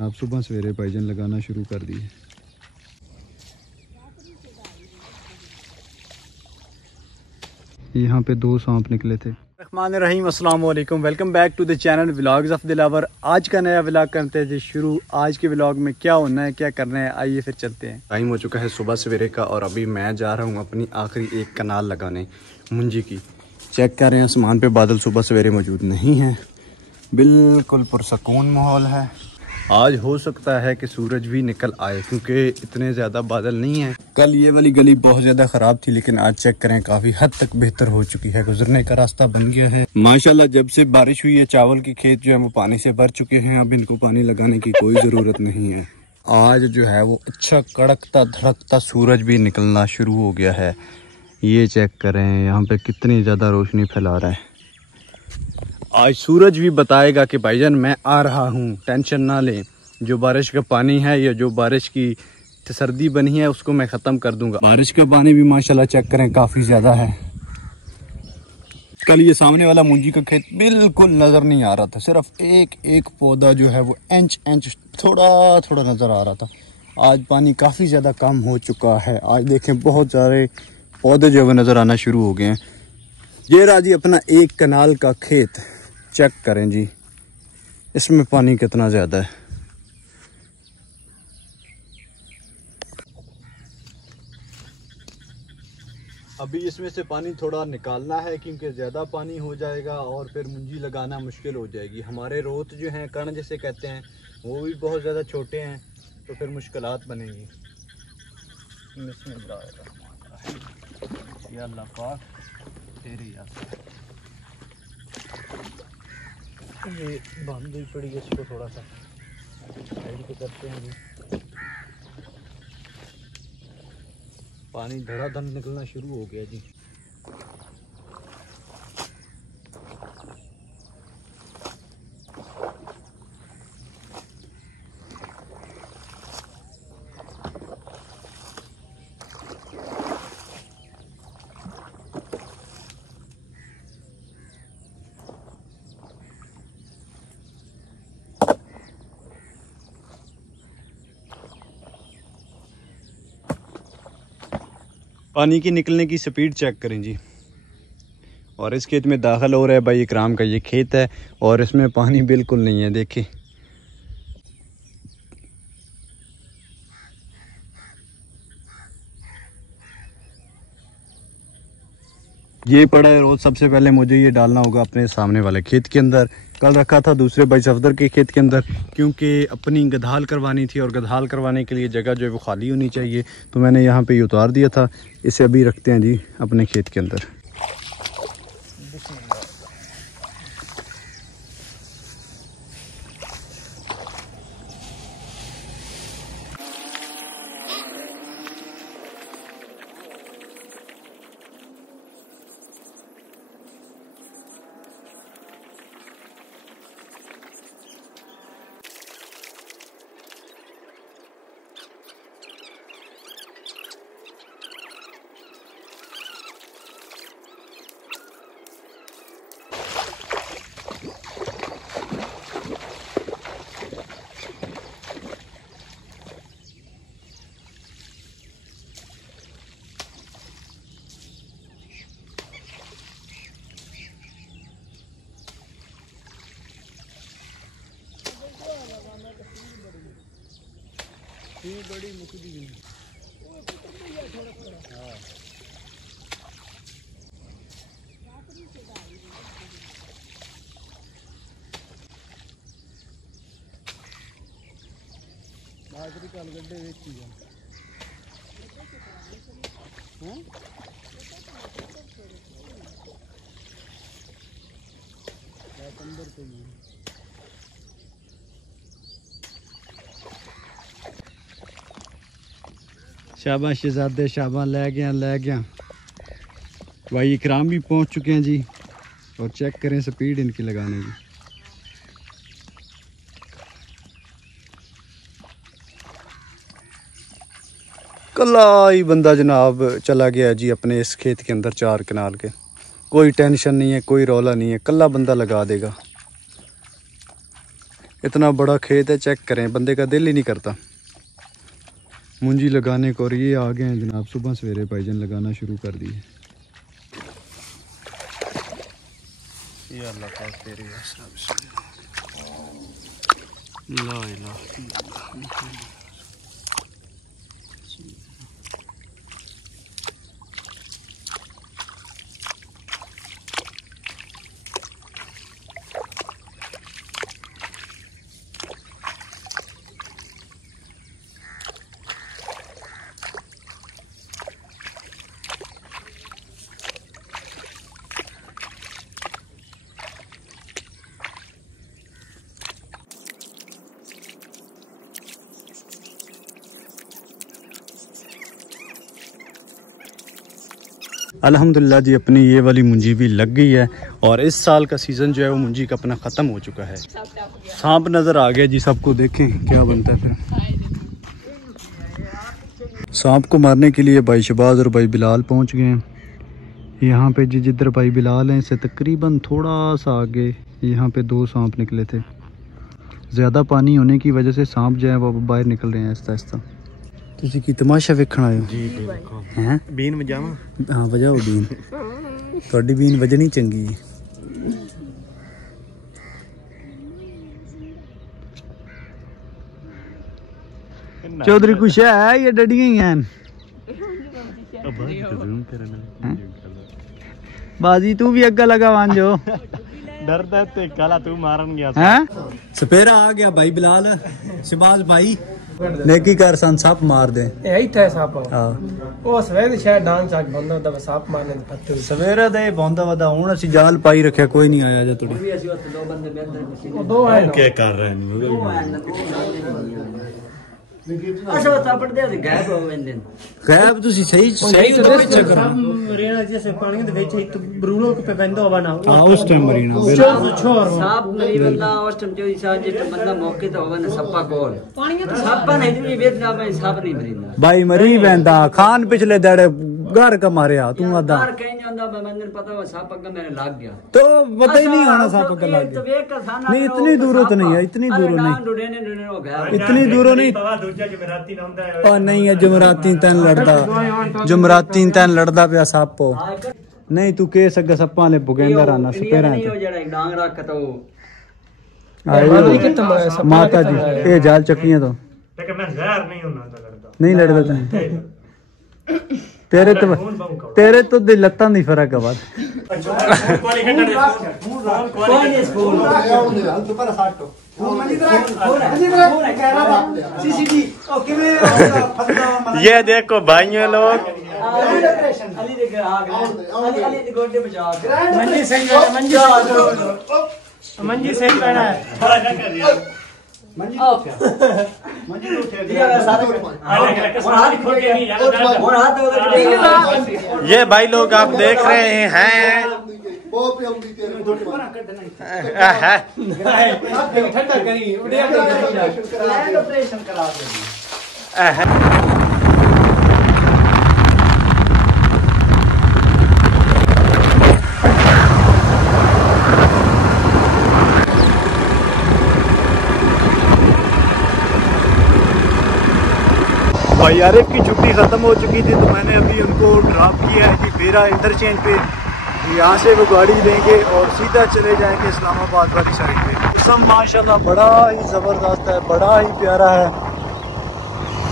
आप सुबह सवेरे भाईजान लगाना शुरू कर दिए। यहाँ पे 2 सांप निकले थे। रहमानिर्रहीम, अस्सलाम वालेकुम, welcome back to the channel vlogs of Dilawar. आज का नया व्लॉग करते थे शुरू। आज के व्लॉग में क्या होना है, क्या करना है, आइए फिर चलते हैं। टाइम हो चुका है सुबह सवेरे का और अभी मैं जा रहा हूँ अपनी आखिरी एक कनाल लगाने मुंजी की। चेक कर रहे हैं आसमान पे बादल सुबह सवेरे मौजूद नहीं है, बिल्कुल पुरसकून माहौल है। आज हो सकता है कि सूरज भी निकल आए क्योंकि इतने ज़्यादा बादल नहीं हैं। कल ये वाली गली बहुत ज़्यादा ख़राब थी लेकिन आज चेक करें काफ़ी हद तक बेहतर हो चुकी है, गुजरने का रास्ता बन गया है माशाल्लाह। जब से बारिश हुई है चावल की खेत जो है वो पानी से भर चुके हैं, अब इनको पानी लगाने की कोई ज़रूरत नहीं है। आज जो है वो अच्छा कड़कता धड़कता सूरज भी निकलना शुरू हो गया है। ये चेक करें यहाँ पे कितनी ज़्यादा रोशनी फैला रहा है। आज सूरज भी बताएगा कि भाईजान मैं आ रहा हूँ, टेंशन ना लें। जो बारिश का पानी है या जो बारिश की सर्दी बनी है उसको मैं ख़त्म कर दूंगा। बारिश का पानी भी माशाल्लाह चेक करें काफ़ी ज़्यादा है। कल ये सामने वाला मुंजी का खेत बिल्कुल नज़र नहीं आ रहा था, सिर्फ एक एक पौधा जो है वो इंच थोड़ा थोड़ा नज़र आ रहा था। आज पानी काफ़ी ज़्यादा कम हो चुका है। आज देखें बहुत सारे पौधे जो है वो नज़र आना शुरू हो गए हैं। ये रहा जी अपना एक कनाल का खेत, चेक करें जी इसमें पानी कितना ज़्यादा है। अभी इसमें से पानी थोड़ा निकालना है क्योंकि ज़्यादा पानी हो जाएगा और फिर मुंजी लगाना मुश्किल हो जाएगी। हमारे रोत जो हैं कण जैसे कहते हैं वो भी बहुत ज़्यादा छोटे हैं तो फिर मुश्किलात बनेंगी। या अल्लाह पाक तेरी ये बंद हुई पड़ी है, इसको थोड़ा सा साइड पे करते हैं जी। पानी धड़ाधड़ निकलना शुरू हो गया जी। पानी की निकलने की स्पीड चेक करें जी। और इस खेत में दाखिल हो रहा है भाई इकराम का ये खेत है और इसमें पानी बिल्कुल नहीं है। देखिए ये पड़ा है रोज। सबसे पहले मुझे ये डालना होगा अपने सामने वाले खेत के अंदर। कल रखा था दूसरे भाई सफदर के खेत के अंदर क्योंकि अपनी गधाल करवानी थी और गधाल करवाने के लिए जगह जो है वो खाली होनी चाहिए, तो मैंने यहाँ पे ये उतार दिया था। इसे अभी रखते हैं जी अपने खेत के अंदर। ये बड़ी मुकदी है। हाँ बाजरी का गड्ढे वेची है। अंदर तो नहीं। शाबाश शहजादे शाबाश, ले गया भाई। इकराम भी पहुंच चुके हैं जी और चेक करें स्पीड इनकी लगाने की। कल्ला ही बंदा जनाब चला गया जी अपने इस खेत के अंदर 4 कनाल के। कोई टेंशन नहीं है, कोई रौला नहीं है, कल्ला बंदा लगा देगा। इतना बड़ा खेत है, चेक करें, बंदे का दिल ही नहीं करता मुंजी लगाने को। और ये आ गए हैं जनाब, सुबह सवेरे भाईजान लगाना शुरू कर दिए। ये अल्लाह पाक तेरी ला इलाहा इल्लल्लाह। अल्हम्दुलिल्लाह जी, अपनी ये वाली मुंजी भी लग गई है। और इस साल का सीज़न जो है वो मुंजी का अपना ख़त्म हो चुका है। सांप नज़र आ गया जी सबको, देखें क्या बनता है फिर। सांप को मारने के लिए भाई शबाज और भाई बिलाल पहुंच गए हैं यहाँ पे जी। जिधर भाई बिलाल हैं इससे तकरीबन थोड़ा सा आगे यहाँ पे 2 सांप निकले थे। ज़्यादा पानी होने की वजह से सांप जो है वो बाहर निकल रहे हैं आहिस्ता आहिस्ता। तुसी की तमाशा वेखण आए हो जी? हैं बीन वजावा? हाँ वजाओ बीन, थोड़ी बीन वजनी चंगी है। चौधरी कुछ है ये डडियां ही हैं। बाजी तू भी अग्गा लगा वांजो, डरदा ते काला तू मारन गया हैं। सपेरा आ गया भाई बिलाल, शबाज भाई नेकी कर सन सप मार दे। यही था सप। हां ओ सवेरे शायद डांस आ बंदा दा सप मारने दे पत्ते सवेरे दे बंदा वदा हुन असि जाल पाई रखया, कोई नहीं आया जा तुड़ी। भी असि उत 2 बंदे बेंदर दो है क्या कर रहे हैं अच्छा सापड़ दे गायब हो वेंदे। गायब तुसी सही सही तो पिछे कर मरीना जैसे पानी दे विच तो ब्रूलो पे वेंदो बना। हां उस टाइम मरीना बिल्कुल साप मरी वेंदा उस टाइम जो साज जे बंदा मौके ते होवे ना सप्पा कोल सप्पा नहीं भी वेदना में साप नहीं मरीना भाई मरी वेंदा। खान पिछले दड़े घर का मारया तू आदा घर कहीं जांदा मंदिर पता हो साप अग मेरे लाग गया तो पता ही नहीं होना साप अग लाग गया। नहीं इतनी दूर तो नहीं है, इतनी दूर नहीं, इतनी दूर नहीं। ओ नहीं है जमराती तन लड़दा, जमराती तन लड़दा पिया सापो। नहीं तू के सगा सप्पा ले बुगेंदा राना सपेरा है तो जेड़ा डांग रख तो आए माता जी ए जाल चकियां तो लेकिन मैं जहर नहीं होना लड़दा, नहीं लड़दा तन तेरे तो दिल लत्तां दी फर्क है बात। ये देखो भाइयों लोग मंजी सही पहना है। ये भाई लोग आप देख रहे हैं भाई आरिफ की छुट्टी ख़त्म हो चुकी थी तो मैंने अभी उनको ड्रॉप किया है कि मेरा इंटरचेंज पे। यहाँ से वो गाड़ी लेंगे और सीधा चले जाएंगे इस्लामाबाद वाली साइड पे। मौसम माशाल्लाह बड़ा ही ज़बरदस्त है, बड़ा ही प्यारा है।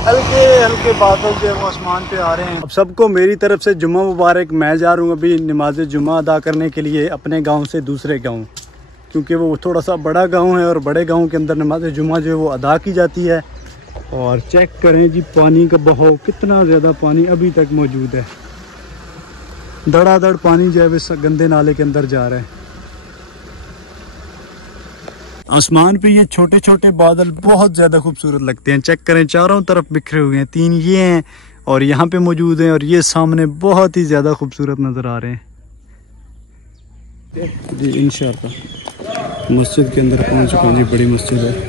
हल्के हल्के बादल जो है वो आसमान पे आ रहे हैं। अब सबको मेरी तरफ से जुम्मा मुबारक। मैं जा रहा हूँ अभी नमाज जुम्मा अदा करने के लिए अपने गाँव से दूसरे गाँव, क्योंकि वो थोड़ा सा बड़ा गाँव है और बड़े गाँव के अंदर नमाज जुम्मा जो है वो अदा की जाती है। और चेक करें जी पानी का बहाव, कितना ज़्यादा पानी अभी तक मौजूद है। धड़ाधड़ पानी जो है वो गंदे नाले के अंदर जा रहा है। आसमान पे ये छोटे छोटे बादल बहुत ज़्यादा खूबसूरत लगते हैं। चेक करें चारों तरफ बिखरे हुए हैं, 3 ये हैं और यहाँ पे मौजूद हैं और ये सामने बहुत ही ज़्यादा खूबसूरत नज़र आ रहे हैं जी। इंशाअल्लाह मस्जिद के अंदर पहुँच चुके हैं जी, बड़ी मस्जिद है।